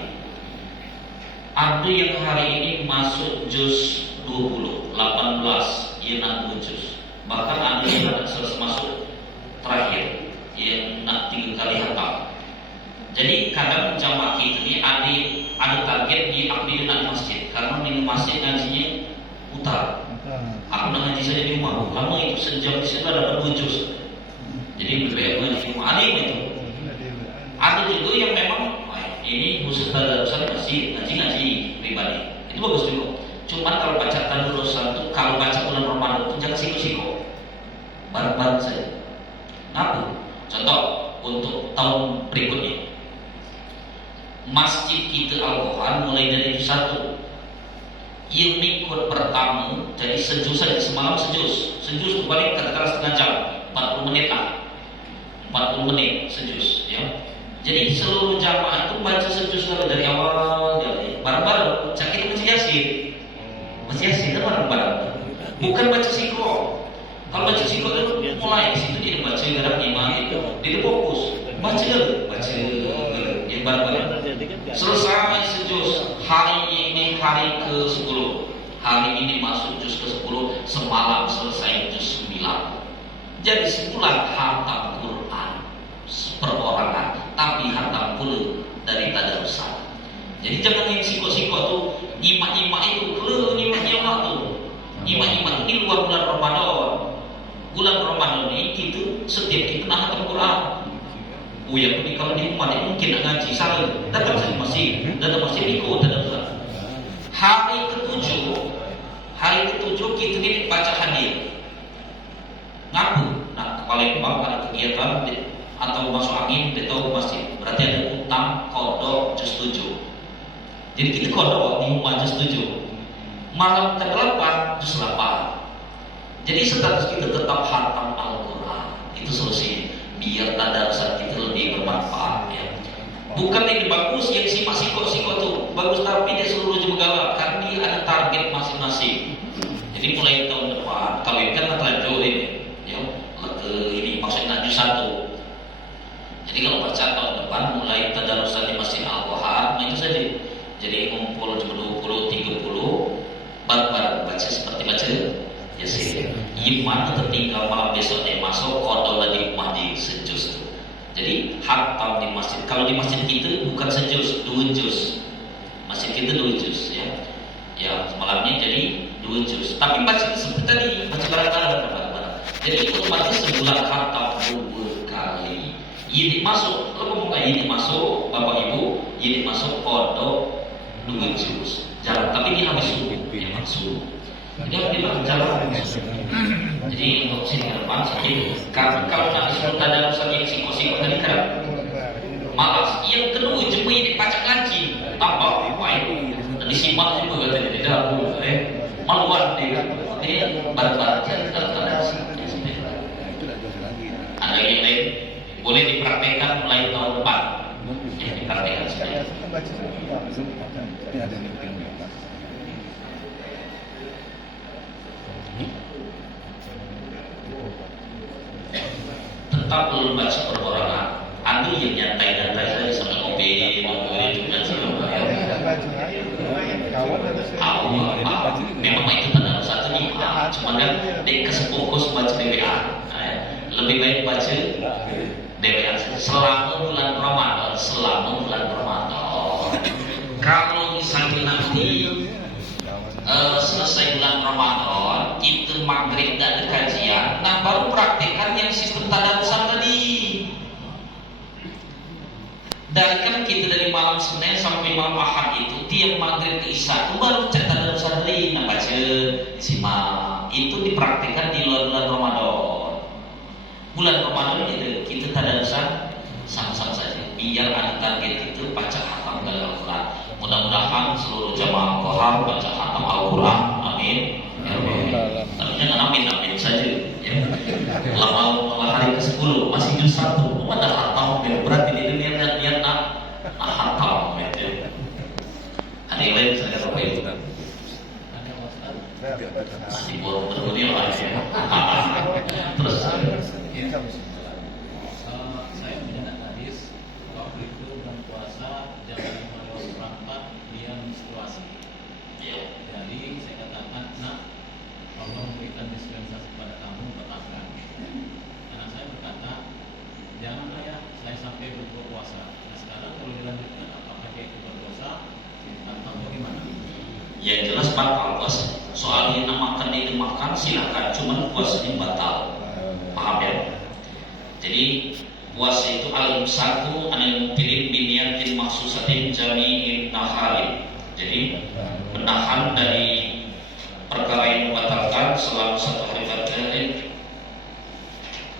Ada yang hari ini masuk juz 20, 18, yang nak 2 juz. Bahkan ada yang nak selesai masuk terakhir, yang nak 3 kali hatam. Jadi kadang jamaah kita ini ada target di aktivitas masjid, karena di masjid ngajinya putar. Aku nak ngaji saja di rumah, kamu itu sejam di situ dapat 2 juz. Jadi berbeda di rumah. Ada yang itu. Ada juga yang memang ini khusus tadarusan masih ngaji pribadi. Itu bagus juga. Cuman kalau baca tadarusan itu, kalau baca bulan Ramadan itu jangan siko-siko. Bareng-bareng saja. Kenapa? Contoh untuk tahun berikutnya. Masjid kita Al-Quran mulai dari juz 1. Yang ikut pertama jadi sejuz saja, semalam sejuz itu paling katakanlah setengah jam, 40 menit lah, 40 menit sejuz ya. Jadi seluruh jamaah itu baca sejuz dari awal dari bareng-bareng. Sakit masih yasin kan bareng-bareng. Bukan baca sikro. Kalau baca sikro itu mulai di situ dia baca gerak imam itu tidak fokus. Baca yang bareng-bareng. Selesai sejus hari ini hari ke-10. Hari ini masuk juz ke-10, semalam selesai juz 9. Jadi sebulan khatam Quran perorangan, tapi khatam pula dari tadarusan. Jadi jangan yang siko-siko tuh nyimak-nyimak itu, nyimak-nyimak tuh. Nyimak-nyimak ini luar bulan Ramadan. Bulan Ramadan ini kita setiap kita nak khatam Quran. Ya, kalau di rumah ini mungkin nak ngaji salah, datang saja masjid ikut tadarusan. Hari ke-7 kita ini baca hadis. Ngaku, nah kepala imam ada kegiatan atau masuk angin atau masjid, berarti ada utang kodok juz 7. Jadi kita kodok di rumah juz 7. Malam ke-8 juz 8. Jadi status kita tetap khatam Al-Quran. Itu solusinya. Biar tadarusan kita lebih bermanfaat ya. Bukan ini bagus yang simak siko tuh bagus, tapi dia seluruh juga karena dia ada target masing-masing. Jadi mulai tahun depan, kalau ini kan lanjut ini, ya, ke ini maksudnya lanjut 1. Jadi kalau baca tahun depan mulai tadarusan di Masjid Al-Quran, itu saja. Jadi ngumpul jam 20, 30, baru baca seperti baca Yasin. Iman tertinggal malam besok dia masuk kodol lagi rumah di sejus tuh. Jadi khatam di masjid. Kalau di masjid kita bukan sejus, 2 juz. Masjid kita 2 juz ya. Ya malamnya jadi 2 juz. Tapi baca seperti tadi, baca bareng-bareng. Jadi otomatis sebulan khatam 2 kali. Ini masuk, kalau mau ini masuk, bapak ibu, ini masuk kodok 2 juz. Jangan, tapi ini habis subuh, ya subuh. Jadi harus dilakukan jalan. Jadi untuk sini ke depan sedikit. Karena kalau nak disuruh tadarusan yang siko-siko tadi kerap malas. Yang kedua jemui dibaca ngaji, tambah main. Disimak juga katanya tidak maluan dia. Barang-barang tadarusan. Ada yang lain boleh dipraktekkan mulai tahun depan. Ya dipraktekkan saja. Tetap belum baca perorangan. Anu yang nyantai-nyantai saja sambil ngopi juga sih. Memang itu tadarusan itu nikmat. Cuma kan di kesepukus baca BWA. Lebih baik baca BWA selama bulan Ramadan. Kalau misalnya nanti selesai bulan Ramadan, kita maghrib dan ada kajian, nah baru praktekkan yang sistem tadarusan tadi. Dan kan kita dari malam Senin sampai malam Ahad itu tiap maghrib ke Isya itu baru cek tadarusan tadi, nah baca simak. Itu dipraktekkan di luar bulan Ramadan. Bulan Ramadan itu kita tadarusan sama-sama saja. Biar ada target itu baca khatam Al-Quran. Mudah-mudahan seluruh jamaah Al-Quran baca khatam Al-Quran. Amin. Ya Rabbi. Tapi jangan amin saja. Ya. Lama hari ke-10 masih juz 1. Ada khatam. Berarti di dunia niat nak khatam. Ada yang lain saya apa itu? Masih berdunia lah ya. Terus. Saya mendengar hadis waktu itu bulan puasa jam 5:04 dia menstruasi. Jadi saya katakan, nak, Allah memberikan dispensasi kepada kamu batalkan. Anak saya berkata, jangan ayah, saya sampai berbuka puasa. Nah sekarang kalau dilanjutkan, apakah dia itu berdosa atau bagaimana? Yang jelas batal puasa. Soalnya nak makan itu makan silakan, cuman puasanya batal. Paham ya? Jadi puasa itu al-imsaku anil muftirin biniyatin maksusatin jami'in nahari. Jadi menahan dari perkara yang membatalkan selama 1 hari terakhir.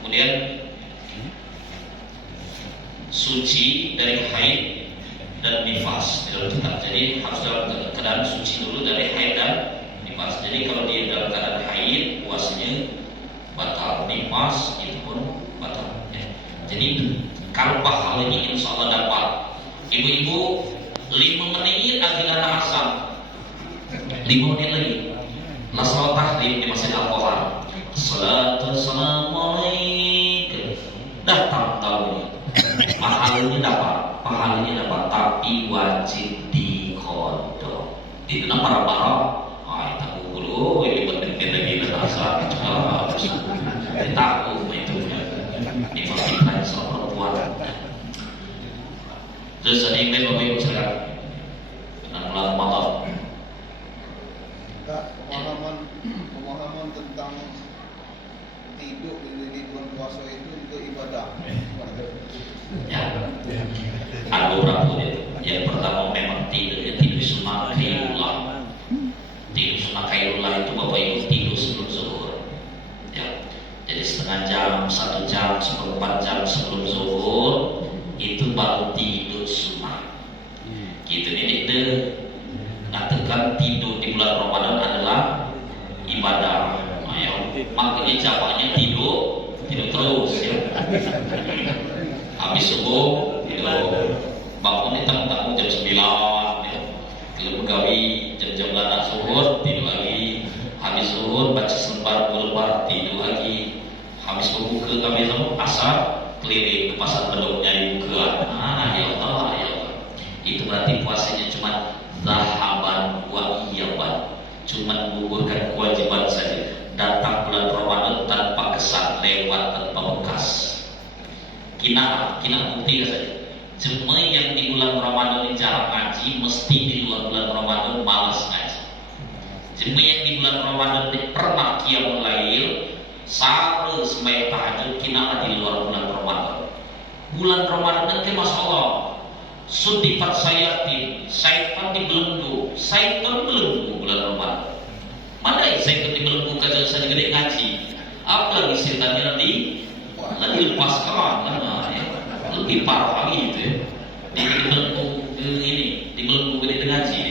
Kemudian suci dari haid dan nifas dalam kitab. Jadi harus dalam keadaan suci dulu dari haid dan nifas. Jadi kalau dia dalam keadaan haid puasanya batal, nifas itu pun batal. Jadi kalau pahalanya insya Allah dapat. Ibu-ibu 5 menit akhirnya asam, 5 menit lagi la salat tahrim di Masjid Al-Quran. Assalamualaikum tapi wajib dikodok. Itu nama para itu dulu ini penting lagi rasa juga tahu itu dipastikan soal perempuan. Terus ada yang lain bapak ibu sekarang dengan bulan Ramadan. Pemahaman tentang tidur di bulan puasa itu juga ibadah. Ya, ada beberapa itu. Yang pertama memang tidur sunnah kailullah. Tidur sunnah kailullah itu bapak ibu tidur sebelum zuhur. Ya, jadi setengah jam, 1 jam, 1/4 jam sebelum zuhur itu baru tidur sunnah. Gitu ini deh. Ngatakan tidur di bulan Ramadan adalah ibadah. Ayo, makanya capanya tidur terus ya. Habis subuh tidur, bangun di tengah-tengah jam 9 ya. Kalau pegawai jam-jam anak zuhur tidur lagi. Habis zuhur baca selembar berlebar tidur lagi. Habis berbuka kami asar keliling ke pasar beduk nyari buka. Ya Allah, ya Allah. Itu berarti puasanya cuma zahaban wa iyaban, cuma menggugurkan kewajiban saja. Datang bulan Ramadan tanpa kesan, lewat tanpa bekas. Kina bukti saja. Cuma yang di bulan Ramadan ini jarang ngaji, mesti di luar bulan Ramadan malas ngaji. Cuma yang di bulan Ramadan ini pernah qiyamul lail, sahur sembahyang tahajud, kina di luar bulan Ramadan. Bulan Ramadan nanti masya Allah. Sudifat sayatin, syaitan dibelenggu, syaitan belenggu bulan Ramadan. Mana yang syaitan dibelenggu kajian saja gede ngaji, apalagi setannya nanti lepaskan, ya. Lebih parah lagi itu ya. Dibelenggu gede ngaji.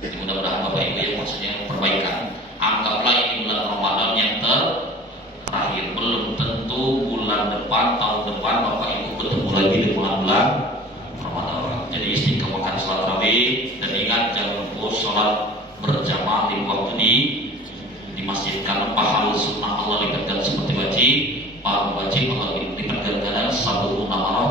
Jadi mudah-mudahan bapak ibu yang maksudnya perbaikan. Anggaplah ini bulan Ramadan yang terakhir, belum tentu bulan depan, tahun depan bapak ibu bertemu lagi di bulan-bulan Ramadan. Jadi istiqomahkan sholat tarawih dan ingat jangan lupa sholat berjamaah di waktu di masjid, karena pahala sunnah Allah dikatakan seperti wajib, pahala wajib Allah dikatakan sabun amarah